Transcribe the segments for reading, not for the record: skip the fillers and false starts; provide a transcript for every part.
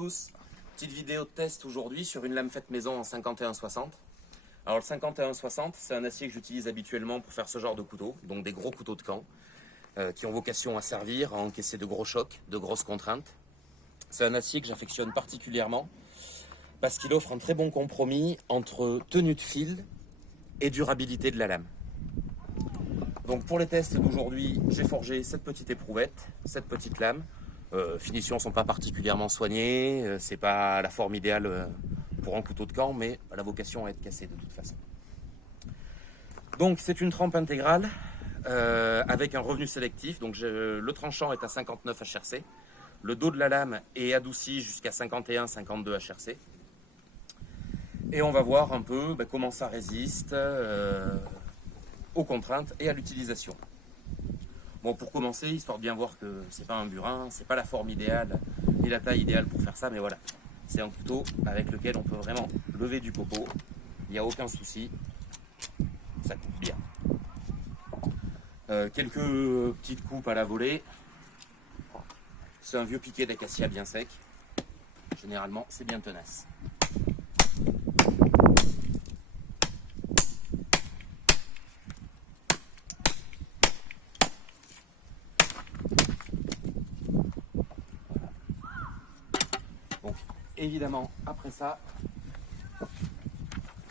tous, petite vidéo de test aujourd'hui sur une lame faite maison en 51-60. Alors le 51-60, c'est un acier que j'utilise habituellement pour faire ce genre de couteaux, donc des gros couteaux de camp, qui ont vocation à servir, à encaisser de gros chocs, de grosses contraintes. C'est un acier que j'affectionne particulièrement parce qu'il offre un très bon compromis entre tenue de fil et durabilité de la lame. Donc pour les tests d'aujourd'hui, j'ai forgé cette petite éprouvette, cette petite lame. Finitions ne sont pas particulièrement soignées, c'est pas la forme idéale pour un couteau de camp, mais elle a vocation à être cassée de toute façon. Donc c'est une trempe intégrale avec un revenu sélectif. Donc le tranchant est à 59 HRC, le dos de la lame est adouci jusqu'à 51-52 HRC. Et on va voir un peu comment ça résiste aux contraintes et à l'utilisation. Bon, pour commencer, histoire de bien voir que c'est pas un burin, c'est pas la forme idéale ni la taille idéale pour faire ça, mais voilà, c'est un couteau avec lequel on peut vraiment lever du copeau, il n'y a aucun souci, ça coupe bien. Quelques petites coupes à la volée, c'est un vieux piquet d'acacia bien sec, généralement c'est bien tenace. Donc évidemment, après ça,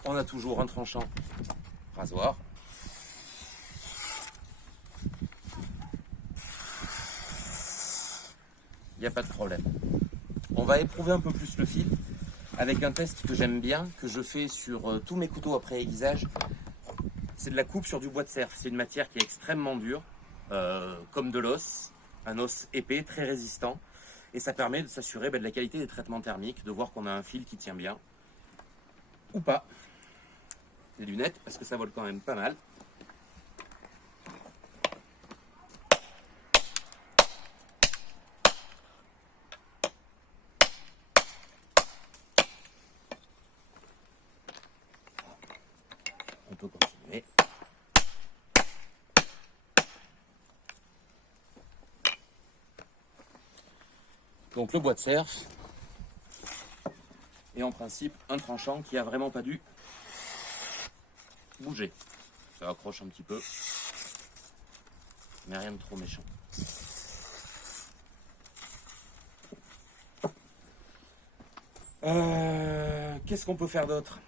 on a toujours un tranchant rasoir. Il n'y a pas de problème. On va éprouver un peu plus le fil avec un test que j'aime bien, que je fais sur tous mes couteaux après aiguisage. C'est de la coupe sur du bois de cerf. C'est une matière qui est extrêmement dure, comme de l'os, un os épais, très résistant. Et ça permet de s'assurer de la qualité des traitements thermiques, de voir qu'on a un fil qui tient bien, ou pas. Les lunettes, parce que ça vole quand même pas mal. On peut continuer. Donc le bois de cerf et en principe un tranchant qui a vraiment pas dû bouger. Ça accroche un petit peu, mais rien de trop méchant. Qu'est-ce qu'on peut faire d'autre?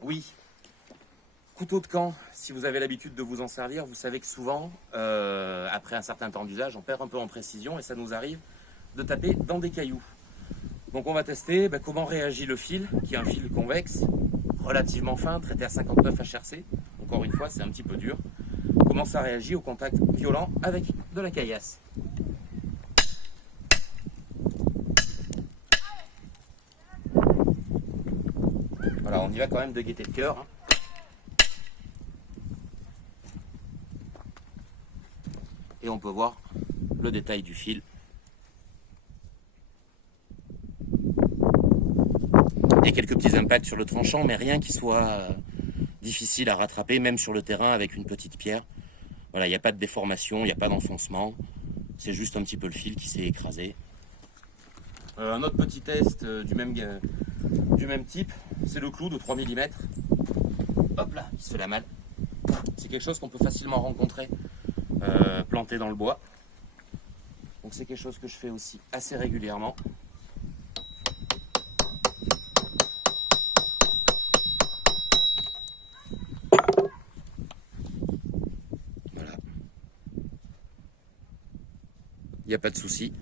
Oui, couteau de camp, si vous avez l'habitude de vous en servir, vous savez que souvent, après un certain temps d'usage, on perd un peu en précision et ça nous arrive de taper dans des cailloux. Donc on va tester comment réagit le fil, qui est un fil convexe, relativement fin, traité à 59 HRC. Encore une fois, c'est un petit peu dur. Comment ça réagit au contact violent avec de la caillasse. Voilà, on y va quand même de gaieté de cœur. Et on peut voir le détail du fil. Il y a quelques petits impacts sur le tranchant, mais rien qui soit difficile à rattraper, même sur le terrain avec une petite pierre. Voilà, il n'y a pas de déformation, il n'y a pas d'enfoncement. C'est juste un petit peu le fil qui s'est écrasé. Un autre petit test du même type, c'est le clou de 3 mm. Hop là, il se fait la malle. C'est quelque chose qu'on peut facilement rencontrer planté dans le bois. Donc c'est quelque chose que je fais aussi assez régulièrement. Voilà. Il n'y a pas de souci.